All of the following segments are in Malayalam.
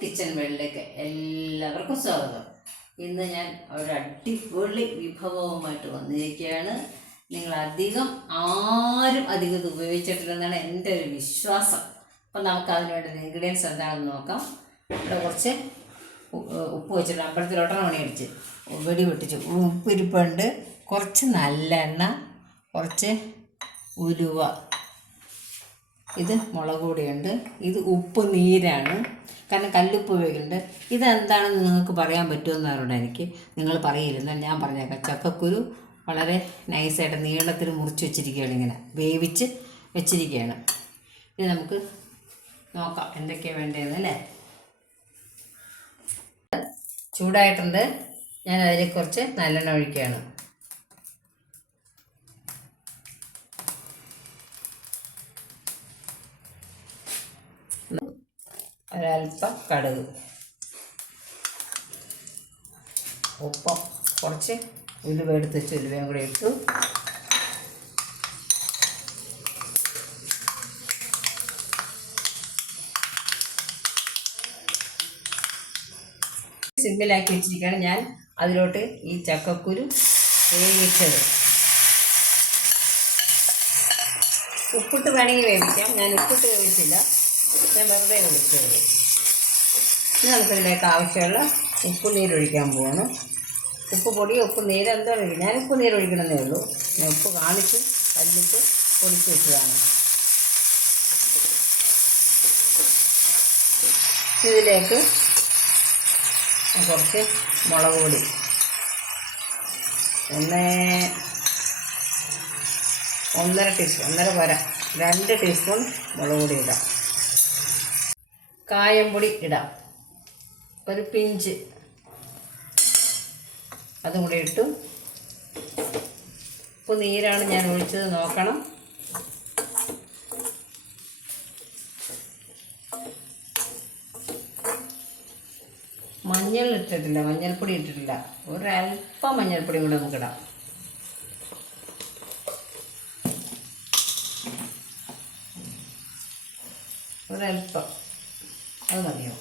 കിച്ചൺ വേൾഡിലേക്ക് എല്ലാവർക്കും സ്വാഗതം. ഇന്ന് ഞാൻ ഒരു അടിപൊളി വിഭവവുമായിട്ട് വന്നിരിക്കുകയാണ്. നിങ്ങൾ ആരും അധികം ഇത് ഉപയോഗിച്ചിട്ടില്ലെന്നാണ് എൻ്റെ ഒരു വിശ്വാസം. അപ്പം നമുക്ക് അതിന് വേണ്ട ഇൻഗ്രീഡിയൻസ് എന്താണെന്ന് നോക്കാം. ഇവിടെ കുറച്ച് ഉപ്പ് വെച്ചിട്ട് അമ്പലത്തിലോട്ടണ മണി അടിച്ച് വെടി പൊട്ടിച്ച് ഉപ്പിരിപ്പുണ്ട്, കുറച്ച് നല്ലെണ്ണ, കുറച്ച് ഉലുവ, ഇത് മുളക് പൊടിയുണ്ട്, ഇത് ഉപ്പ് നീരാണ്, കാരണം കല്ലുപ്പ് ഉപയോഗിക്കുന്നുണ്ട്. ഇതെന്താണെന്ന് നിങ്ങൾക്ക് പറയാൻ പറ്റുമെന്നാണ് എനിക്ക്. നിങ്ങൾ പറയില്ല, ഞാൻ പറഞ്ഞേക്കാം. ചക്കക്കുരു വളരെ നൈസായിട്ട് നീളത്തിൽ മുറിച്ച് വെച്ചിരിക്കുകയാണ്, ഇങ്ങനെ വേവിച്ച് വെച്ചിരിക്കുകയാണ്. ഇത് നമുക്ക് നോക്കാം എന്തൊക്കെയാണ് വേണ്ടതെന്ന് അല്ലേ. ചൂടായിട്ടുണ്ട്, ഞാൻ അതിൽ കുറച്ച് നല്ലെണ്ണ ഒഴിക്കുകയാണ്. ഒരൽപ്പം കടുക്, ഒപ്പം കുറച്ച് ഉലുവ എടുത്ത് വെച്ച് ഉലുവയും കൂടെ ഇട്ടു. സിമ്പിളാക്കി വെച്ചിരിക്കുകയാണ്. ഞാൻ അതിലോട്ട് ഈ ചക്കക്കുരു വേവിച്ചത് ഉപ്പിട്ട് വേണമെങ്കിൽ വേവിക്കാം. ഞാൻ ഉപ്പിട്ട് വേവിച്ചില്ല, ഞാൻ വെറുതെ ഒഴിച്ചത്. ഇനി നമുക്കിതിലേക്ക് ആവശ്യമുള്ള ഉപ്പ് നീരൊഴിക്കാൻ പോവാണ്. ഉപ്പ് പൊടി ഉപ്പ് നീര് എന്താ ഒഴിക്കും, ഞാൻ ഉപ്പ് നീര് ഒഴിക്കണമെന്നേ ഉള്ളൂ. ഞാൻ ഉപ്പ് കാണിച്ച് കല്ലുപ്പ് പൊടിച്ച് വെച്ചതാണ്. ഇതിലേക്ക് കുറച്ച് മുളക് പൊടി, 1.5 ടീസ്പൂൺ, 1.5 പോരാ, 2 ടീസ്പൂൺ മുളക് പൊടി ഇടാം. കായംപൊടി ഇടാം, ഒരു പിഞ്ച് അതും കൂടി ഇട്ടു. ഉപ്പ് നീരാണ് ഞാൻ ഒഴിച്ചത്, നോക്കണം. മഞ്ഞൾ ഇട്ടിട്ടില്ല, മഞ്ഞൾപ്പൊടി ഇട്ടിട്ടില്ല. ഒരല്പം മഞ്ഞൾപ്പൊടി കൂടെ നമുക്കിടാം. ഒരല്പം, അത് മതിയോ?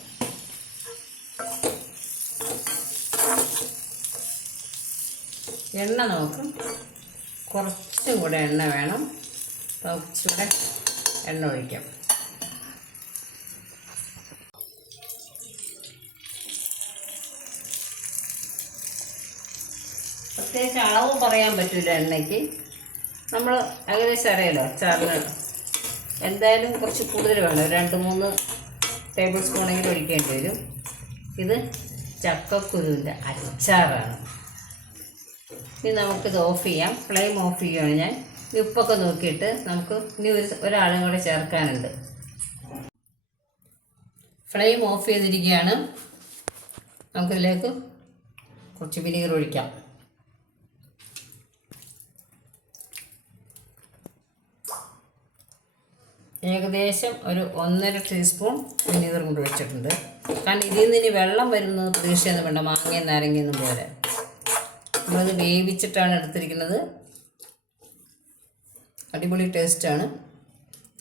എണ്ണ നമുക്ക് കുറച്ചും കൂടെ എണ്ണ വേണം, കുറച്ചുകൂടെ എണ്ണ ഒഴിക്കാം. പ്രത്യേകിച്ച് അളവ് പറയാൻ പറ്റില്ല എണ്ണയ്ക്ക്. നമ്മൾ ഏകദേശം അറിയാലോ അച്ചാറിന് എന്തായാലും കുറച്ച് കൂടുതൽ വേണം, 2-3 ടേബിൾ സ്പൂണെങ്കിലും ഒഴിക്കേണ്ടി വരും. ഇത് ചക്കക്കുരുവിൻ്റെ അച്ചാറാണ്. ഇനി നമുക്കിത് ഓഫ് ചെയ്യാം, ഫ്ലെയിം ഓഫ് ചെയ്യുകയാണ് ഞാൻ. ഉപ്പൊക്കെ നോക്കിയിട്ട് നമുക്ക് ഇനി ഒരാളും കൂടെ ചേർക്കാനുണ്ട്. ഫ്ലെയിം ഓഫ് ചെയ്തിരിക്കുകയാണ്. നമുക്കിതിലേക്ക് കുറച്ച് വിനീഗർ ഒഴിക്കാം. ഏകദേശം ഒരു 1.5 ടീസ്പൂൺ വിനീഗർ കൊണ്ട് വെച്ചിട്ടുണ്ട്. കാരണം ഇതിൽ നിന്ന് ഇനി വെള്ളം വരുന്നത് പ്രതീക്ഷയൊന്നും വേണ്ട, മാങ്ങയും നാരങ്ങയൊന്നും പോലെ. നമ്മളത് വേവിച്ചിട്ടാണ് എടുത്തിരിക്കുന്നത്. അടിപൊളി ടേസ്റ്റാണ്.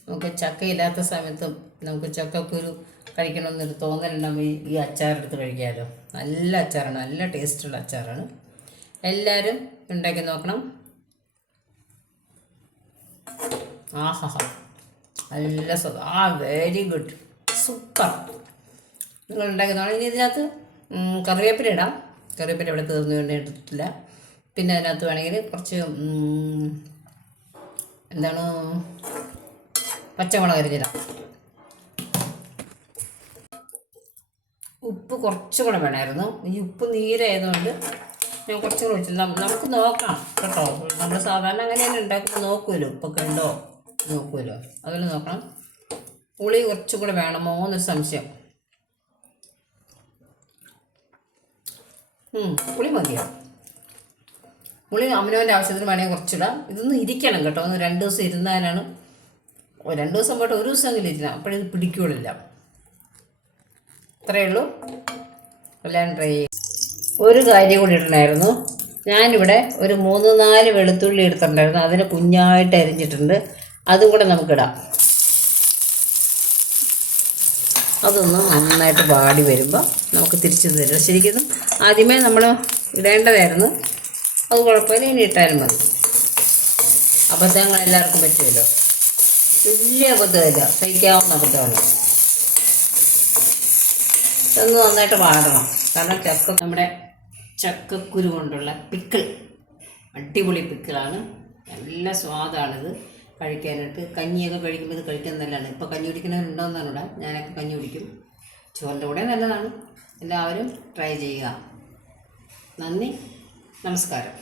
നമുക്ക് ചക്കയില്ലാത്ത സമയത്തും നമുക്ക് ചക്കക്കുരു കഴിക്കണമെന്നൊരു തോന്നലുണ്ടാകുമ്പോൾ ഈ അച്ചാറെടുത്ത് കഴിക്കാമല്ലോ. നല്ല അച്ചാറാണ്, നല്ല ടേസ്റ്റുള്ള അച്ചാറാണ്. എല്ലാവരും ഉണ്ടാക്കി നോക്കണം. ആഹാ, നല്ല വെരി ഗുഡ്, സൂപ്പർ. നിങ്ങൾ ഉണ്ടാക്കി നോക്കണം. ഇനി ഇതിനകത്ത് കറിവേപ്പില ഇടാം. കറിവേപ്പില ഇവിടെ തീർന്നു വേണ്ടി ഇട്ടിട്ടില്ല. പിന്നെ അതിനകത്ത് വേണമെങ്കിൽ കുറച്ച് പച്ചമുളക് അരിഞ്ഞിടാം. ഉപ്പ് കുറച്ചും കൂടെ വേണമായിരുന്നു. ഈ ഉപ്പ് നീരായതുകൊണ്ട് ഞാൻ കുറച്ചും കൂടെ വെച്ചില്ല. നമുക്ക് നോക്കാം കേട്ടോ. നമ്മൾ സാധാരണ അങ്ങനെയാണ് ഉണ്ടാക്കുമ്പോൾ നോക്കുമല്ലോ, ഉപ്പൊക്കെ ഉണ്ടോ നോക്കുമല്ലോ, അതുപോലെ നോക്കണം. പുളി കുറച്ചും കൂടെ വേണമോ എന്നൊരു സംശയം. പുളി മതിയോ? പുളി അമ്മനോൻ്റെ ആവശ്യത്തിന് വേണമെങ്കിൽ കുറച്ചിടാം. ഇതൊന്നും ഇരിക്കണം കേട്ടോ, ഒന്ന് 2 ദിവസം ഇരുന്നാലാണ്. 2 ദിവസം പോയിട്ട് 1 ദിവസമെങ്കിലും ഇരിക്കണം, അപ്പോഴിത് പിടിക്കുകയില്ല. ഇത്രയേ ഉള്ളൂ. എല്ലാം ട്രൈ ചെയ്യും. ഒരു കാര്യം കൂടി ഇടണമായിരുന്നു. ഞാനിവിടെ ഒരു 3-4 വെളുത്തുള്ളി എടുത്തിട്ടുണ്ടായിരുന്നു, അതിന് കുഞ്ഞായിട്ട് അരിഞ്ഞിട്ടുണ്ട്. അതും കൂടെ നമുക്കിടാം. അതൊന്ന് നന്നായിട്ട് വാടി വരുമ്പോൾ നമുക്ക് തിരിച്ചു തരും. ശരിക്കും ആദ്യമേ നമ്മൾ ഇടേണ്ടതായിരുന്നു, അത് കുഴപ്പമില്ല, ഇനി ഇട്ടാലും മതി. അബദ്ധങ്ങൾ എല്ലാവർക്കും പറ്റുമല്ലോ, വലിയ അബദ്ധമില്ല, കഴിക്കാവുന്ന അബദ്ധമാണ്. ഇതൊന്ന് നന്നായിട്ട് വാടണം. കാരണം നമ്മുടെ ചക്കക്കുരു കൊണ്ടുള്ള പിക്കിൾ അടിപൊളി പിക്കിളാണ്, നല്ല സ്വാദാണിത് കഴിക്കാനായിട്ട്. കഞ്ഞിയൊക്കെ കഴിക്കുമ്പോൾ ഇത് കഴിക്കാൻ നല്ലതാണ്. ഇപ്പോൾ കഞ്ഞി കുടിക്കുന്നവരുണ്ടോയെന്നാണ് ഇവിടെ, ഞാനൊക്കെ കഞ്ഞി കുടിക്കും, ചോറിൻ്റെ കൂടെ നല്ലതാണ്. എല്ലാവരും ട്രൈ ചെയ്യുക. നന്ദി, നമസ്കാരം.